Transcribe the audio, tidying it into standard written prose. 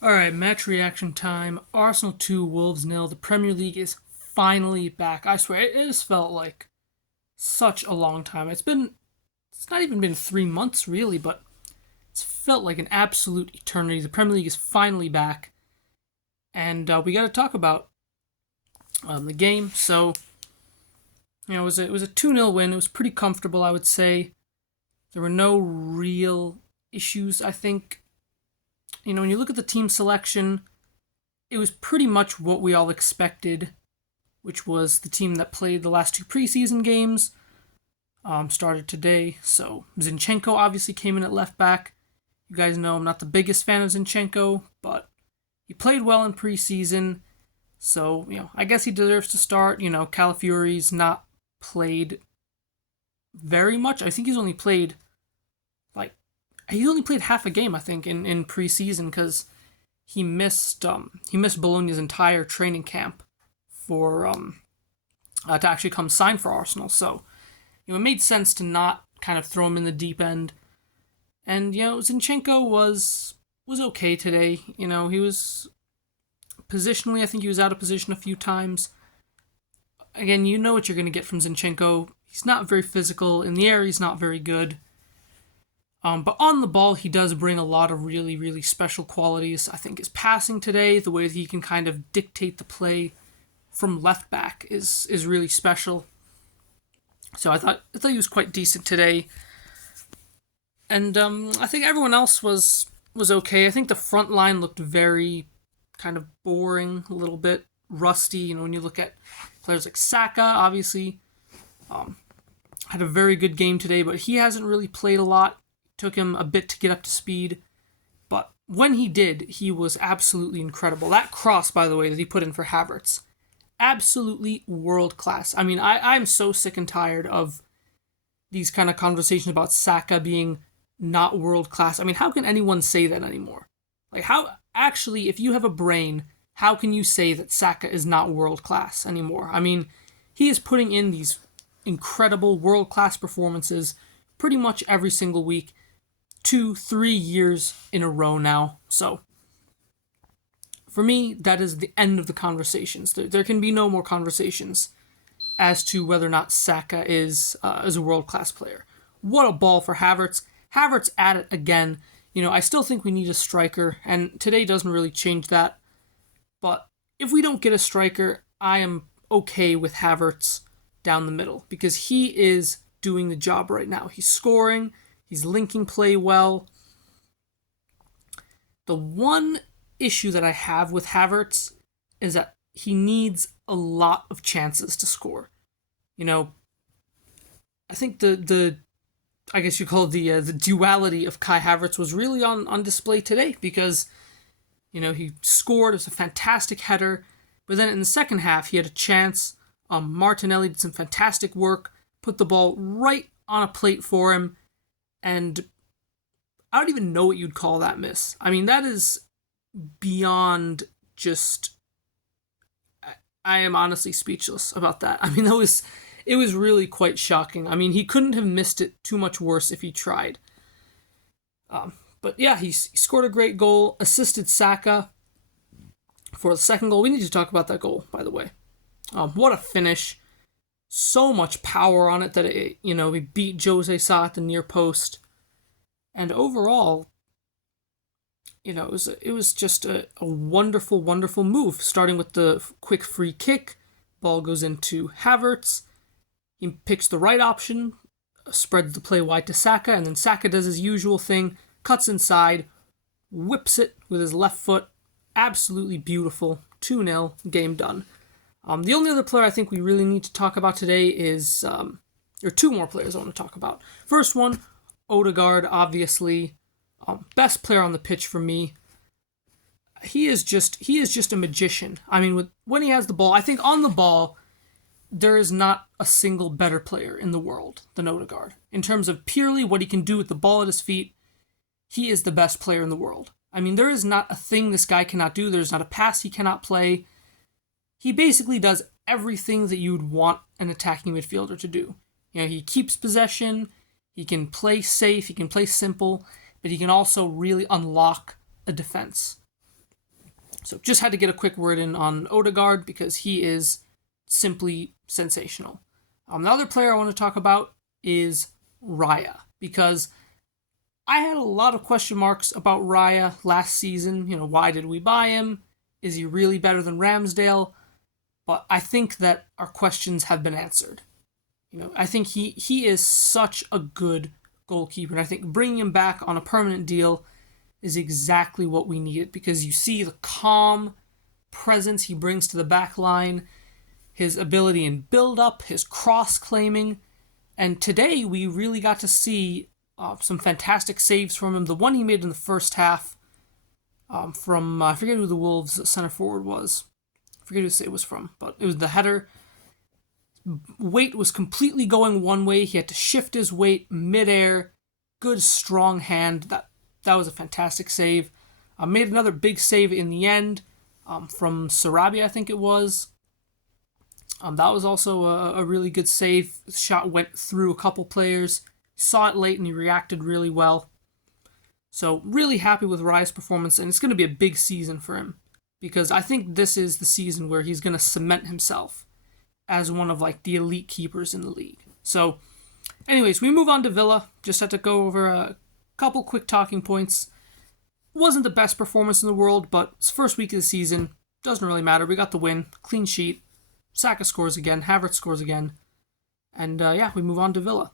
All right, match reaction time. Arsenal 2, Wolves nil. The Premier League is finally back. I swear, it has felt like such a long time. It's not even been 3 months really, but it's felt like an absolute eternity. The Premier League is finally back, and we got to talk about the game. So, it was a 2-0 win. It was pretty comfortable, I would say. There were no real issues, I think. When you look at the team selection, it was pretty much what we all expected, which was the team that played the last two preseason games. Started today. So Zinchenko obviously came in at left back. You guys know I'm not the biggest fan of Zinchenko, but he played well in preseason. So, I guess he deserves to start. Calafiori's not played very much. I think like he's only played half a game, I think, in preseason because he missed Bologna's entire training camp for to actually come sign for Arsenal. So it made sense to not kind of throw him in the deep end. And Zinchenko was okay today. He was positionally, I think he was out of position a few times. Again, you know what you're going to get from Zinchenko. He's not very physical. In the air, he's not very good. But on the ball, he does bring a lot of really, really special qualities. I think his passing today, the way that he can kind of dictate the play from left back is really special. So I thought he was quite decent today, and I think everyone else was okay. I think the front line looked very kind of boring, a little bit rusty. When you look at players like Saka, obviously had a very good game today, but he hasn't really played a lot. Took him a bit to get up to speed, but when he did, he was absolutely incredible. That cross, by the way, that he put in for Havertz, absolutely world class. I mean, I'm so sick and tired of these kind of conversations about Saka being not world class. I mean, how can anyone say that anymore? Like, how actually, if you have a brain, how can you say that Saka is not world class anymore? I mean, he is putting in these incredible world class performances pretty much every single week, 2-3 years in a row now. So for me, that is the end of the conversations. There can be no more conversations as to whether or not Saka is a world class player. What a ball for Havertz. Havertz at it again. I still think we need a striker, and today doesn't really change that. But if we don't get a striker, I am okay with Havertz down the middle because he is doing the job right now. He's scoring, he's linking play well. The one issue that I have with Havertz is that he needs a lot of chances to score. I think the I guess you call it the duality of Kai Havertz was really on display today because he scored. It was a fantastic header, but then in the second half he had a chance. Martinelli did some fantastic work, put the ball right on a plate for him, and I don't even know what you'd call that miss. I mean, that is beyond just. I am honestly speechless about that. I mean, it was really quite shocking. I mean, he couldn't have missed it too much worse if he tried. But yeah, he scored a great goal, assisted Saka for the second goal. We need to talk about that goal, by the way. What a finish. So much power on it that he beat Jose Sa at the near post. And overall, it was just a wonderful, wonderful move, starting with the quick free kick. Ball goes into Havertz. He picks the right option, spreads the play wide to Saka, and then Saka does his usual thing, cuts inside, whips it with his left foot. Absolutely beautiful. 2-0, game done. The only other player I think we really need to talk about today is, or two more players I want to talk about. First one, Odegaard, obviously. Best player on the pitch for me. He is just a magician. I mean, when he has the ball, I think on the ball, there is not a single better player in the world than Odegaard. In terms of purely what he can do with the ball at his feet, he is the best player in the world. I mean, there is not a thing this guy cannot do. There's not a pass he cannot play. He basically does everything that you would want an attacking midfielder to do. He keeps possession, he can play safe, he can play simple, but he can also really unlock a defense. So just had to get a quick word in on Odegaard because he is simply sensational. The other player I want to talk about is Raya, because I had a lot of question marks about Raya last season. Why did we buy him? Is he really better than Ramsdale? But I think that our questions have been answered. I think he is such a good goalkeeper, and I think bringing him back on a permanent deal is exactly what we needed, because you see the calm presence he brings to the back line, his ability in build-up, his cross-claiming, and today we really got to see some fantastic saves from him. The one he made in the first half from, I forget who the Wolves center forward was. I forget who it was from, but it was the header. Weight was completely going one way. He had to shift his weight midair. Good, strong hand. That was a fantastic save. Made another big save in the end from Sarabia, I think it was. That was also a really good save. The shot went through a couple players. Saw it late and he reacted really well. So really happy with Raya's performance, and it's going to be a big season for him, because I think this is the season where he's going to cement himself as one of the elite keepers in the league. So anyways, we move on to Villa. Just had to go over a couple quick talking points. Wasn't the best performance in the world, but it's first week of the season. Doesn't really matter. We got the win. Clean sheet. Saka scores again. Havertz scores again. And we move on to Villa.